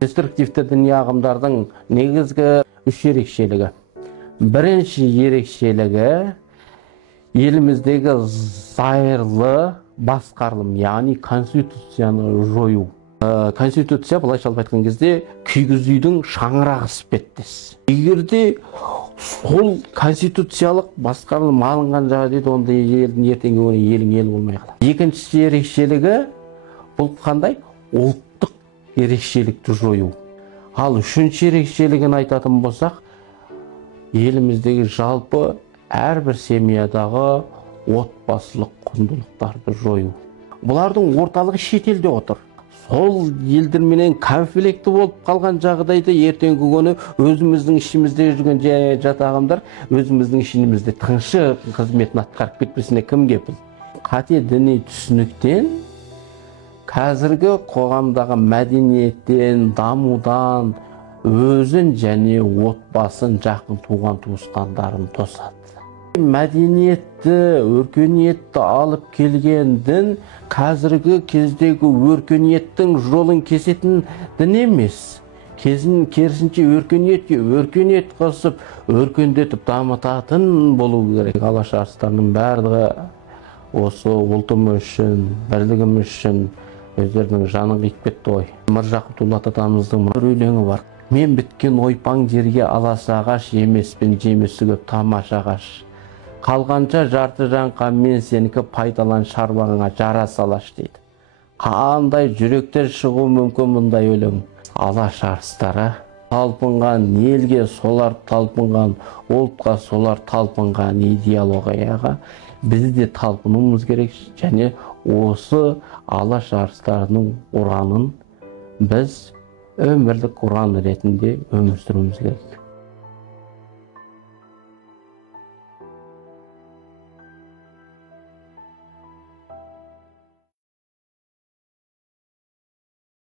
Деструктивті діни ағымдардың негізгі үш ерекшелігі. Бірінші ерекшелігі еліміздегі зайырлы басқарылым, яғни конституцияны жою. Конституция, былайша алып айтқан кезде, күйгіз үйдің шаңырағы іспеттес. Егерде сол конституциялық басқарылым алынған жағдайда, онда елдің ертеңгі күні елің ел болмай қалады. Екінші ерекшелігі бұл қандай? Ұлттық ерекшелікті жою. Ал үшінші ерекшелігін айтатын болсақ, еліміздегі жалпы әрбір семьядағы отбасылық құндылықтарды жою. Бұлардың орталығы шетелде отыр. Сол елдерменен конфликті болып қалған жағдайда ертеңгі күні өзіміздің ішімізде жүрген жат ағымдар өзіміздің ішімізде тыңшы қызметін атқарып кетпесіне кім кепіл? Қате діни түсініктен қазіргі қоғамдағы мәдениеттен, дамудан өзін және отбасын, жақын туған туысқандарын тосады. Мәдениетті, өркениетті алып келген дін қазіргі кездегі өркениеттің жолын кесетін дін емес. Керісінше өркениетке өркениет қосып, өркендетіп дамытатын болу керек. Алаш арыстарының барлығы осы ұлтым үшін, бірлігім үшін өздерінің жанын қиып кетті ғой. Міржақып Дулат атамыздың бір өлеңі бар. Мен біткен ойпаң жерге аласа ағаш, емеспін жемесі көп тамаша ағаш. Қалғанша жарты жанға мен сенікі пайдалан шарбаңа жара салаш дейді. Қандай жүректен шығу мүмкін мұндай өлең? Алаш арыстары талпынған елге солар талпынған, ұлтқа солар талпынған идеологияға біз де талпынуымыз керек, және осы алаш арыстарының ұранын біз өмірлік ұран ретінде өмір сүруіміз керек.